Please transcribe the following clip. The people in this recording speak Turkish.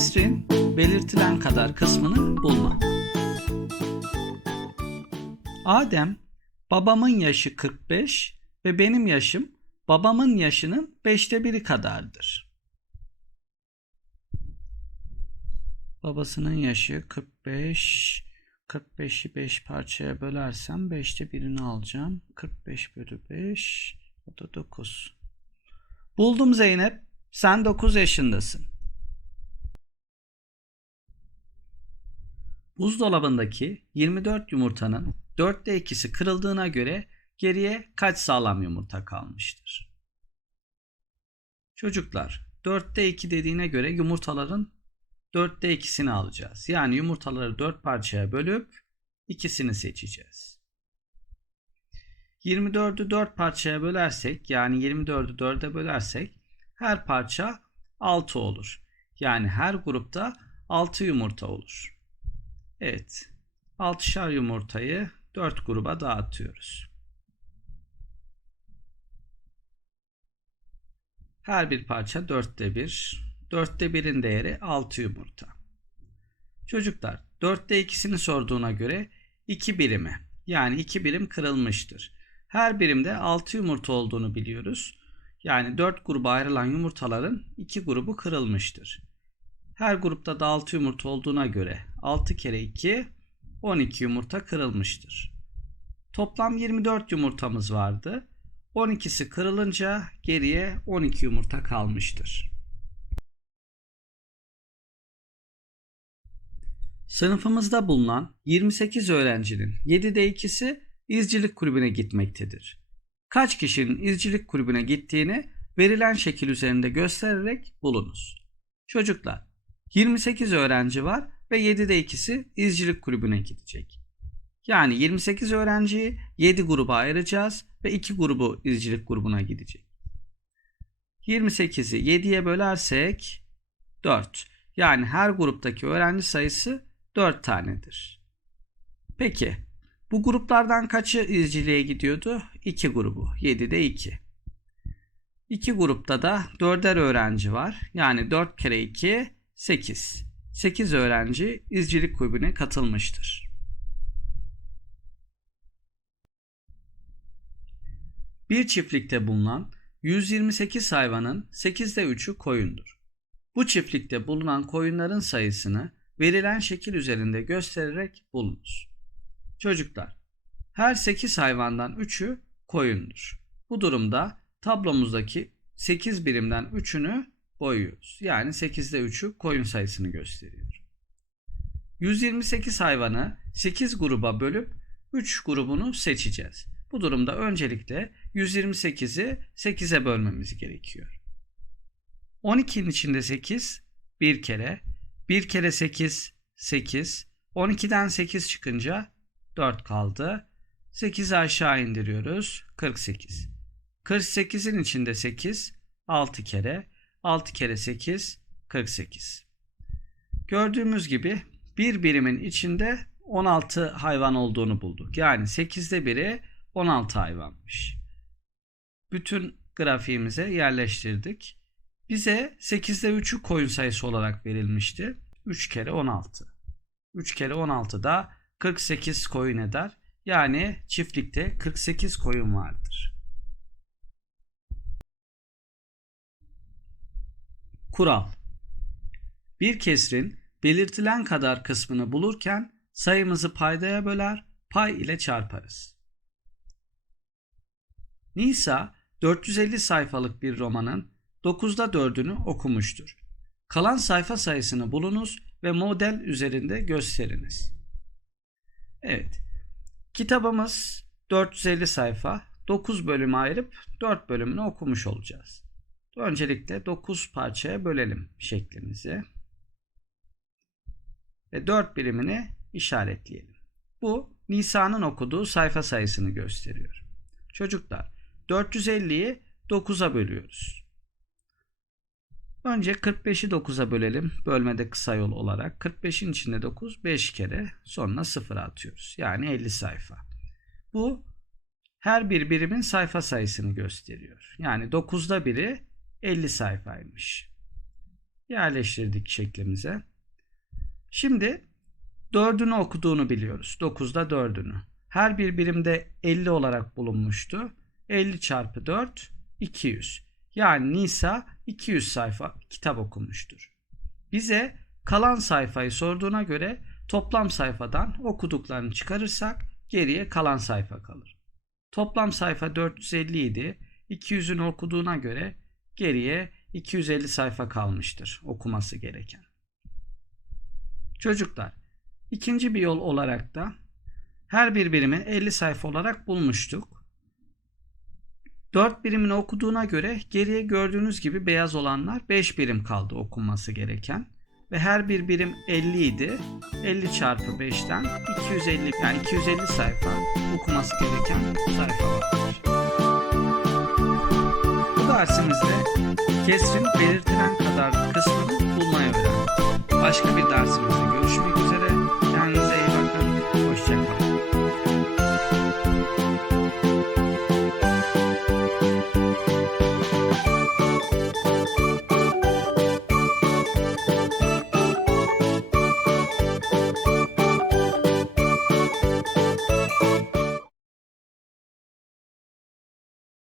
Kesrin belirtilen kadar kısmını bulmak. Adem, babamın yaşı 45 ve benim yaşım babamın yaşının beşte biri kadardır. Babasının yaşı 45. 45'i 5 parçaya bölersem 5'te birini alacağım. 45 bölü 5 o da 9. Buldum Zeynep. Sen 9 yaşındasın. Buzdolabındaki 24 yumurtanın 4'te 2'si kırıldığına göre geriye kaç sağlam yumurta kalmıştır? Çocuklar 4'te 2 dediğine göre yumurtaların 4'te 2'sini alacağız. Yani yumurtaları 4 parçaya bölüp ikisini seçeceğiz. 24'ü 4 parçaya bölersek yani 24'ü 4'e bölersek her parça 6 olur. Yani her grupta 6 yumurta olur. Evet. 6'şar yumurtayı 4 gruba dağıtıyoruz. Her bir parça 4'te 1. 4'te 1'in değeri 6 yumurta. Çocuklar 4'te 2'sini sorduğuna göre 2 birimi yani 2 birim kırılmıştır. Her birimde 6 yumurta olduğunu biliyoruz. Yani 4 gruba ayrılan yumurtaların 2 grubu kırılmıştır. Her grupta da 6 yumurta olduğuna göre 6 kere 2 12 yumurta kırılmıştır. Toplam 24 yumurtamız vardı. 12'si kırılınca geriye 12 yumurta kalmıştır. Sınıfımızda bulunan 28 öğrencinin 7'de ikisi izcilik kulübüne gitmektedir. Kaç kişinin izcilik kulübüne gittiğini verilen şekil üzerinde göstererek bulunuz. Çocuklar 28 öğrenci var ve 7'de ikisi izcilik kulübüne gidecek. Yani 28 öğrenciyi 7 gruba ayıracağız ve 2 grubu izcilik grubuna gidecek. 28'i 7'ye bölersek 4. Yani her gruptaki öğrenci sayısı 4 tanedir. Peki bu gruplardan kaçı izciliğe gidiyordu? 2 grubu. 7'de 2. 2 grupta da 4'er öğrenci var. Yani 4 kere 2 8. 8 öğrenci izcilik kulübüne katılmıştır. Bir çiftlikte bulunan 128 hayvanın 8'de 3'ü koyundur. Bu çiftlikte bulunan koyunların sayısını verilen şekil üzerinde göstererek bulunuz. Çocuklar, her 8 hayvandan 3'ü koyundur. Bu durumda tablomuzdaki 8 birimden 3'ünü boyuyoruz. Yani 8'de 3'ü koyun sayısını gösteriyor. 128 hayvanı 8 gruba bölüp 3 grubunu seçeceğiz. Bu durumda öncelikle 128'i 8'e bölmemiz gerekiyor. 12'nin içinde 8 bir kere, 1 kere 8 8, 12'den 8 çıkınca 4 kaldı. 8'i aşağı indiriyoruz. 48. 48'in içinde 8 6 kere, 6 kere 8 48. Gördüğümüz gibi bir birimin içinde 16 hayvan olduğunu bulduk. Yani 8'de biri 16 hayvanmış. Bütün grafiğimize yerleştirdik. Bize 8'de 3'ü koyun sayısı olarak verilmişti. 3 kere 16. 3 kere 16 da 48 koyun eder. Yani çiftlikte 48 koyun vardır. Kural Bir kesrin belirtilen kadar kısmını bulurken sayımızı paydaya böler, pay ile çarparız. Nisa 450 sayfalık bir romanın 9'da 4'ünü okumuştur. Kalan sayfa sayısını bulunuz ve model üzerinde gösteriniz. Evet. Kitabımız 450 sayfa. 9 bölüme ayırıp 4 bölümünü okumuş olacağız. Öncelikle 9 parçaya bölelim şeklimizi. Ve 4 birimini işaretleyelim. Bu Nisa'nın okuduğu sayfa sayısını gösteriyor. Çocuklar 450'yi 9'a bölüyoruz. Önce 45'i 9'a bölelim. Bölmede kısa yol olarak. 45'in içinde 9 5 kere sonra 0 atıyoruz. Yani 50 sayfa. Bu her bir birimin sayfa sayısını gösteriyor. Yani 9'da biri 50 sayfaymış. yerleştirdik şeklimize. Şimdi 4'ünü okuduğunu biliyoruz. 9'da 4'ünü. Her bir birimde 50 olarak bulunmuştu. 50 çarpı 4 200. Yani Nisa 200 sayfa kitap okumuştur. Bize kalan sayfayı sorduğuna göre toplam sayfadan okuduklarını çıkarırsak geriye kalan sayfa kalır. Toplam sayfa 450 idi. 200'ünü okuduğuna göre geriye 250 sayfa kalmıştır okuması gereken. Çocuklar, ikinci bir yol olarak da her bir birimi 50 sayfa olarak bulmuştuk. 4 birimini okuduğuna göre geriye gördüğünüz gibi beyaz olanlar 5 birim kaldı okunması gereken. Ve her bir birim 50 idi. 50 çarpı 5'ten 250 yani 250 sayfa okuması gereken sayfa varmış. Dersimizde kesrin belirtilen kadar kısmını bulmaya öğrendik. Başka bir dersimizde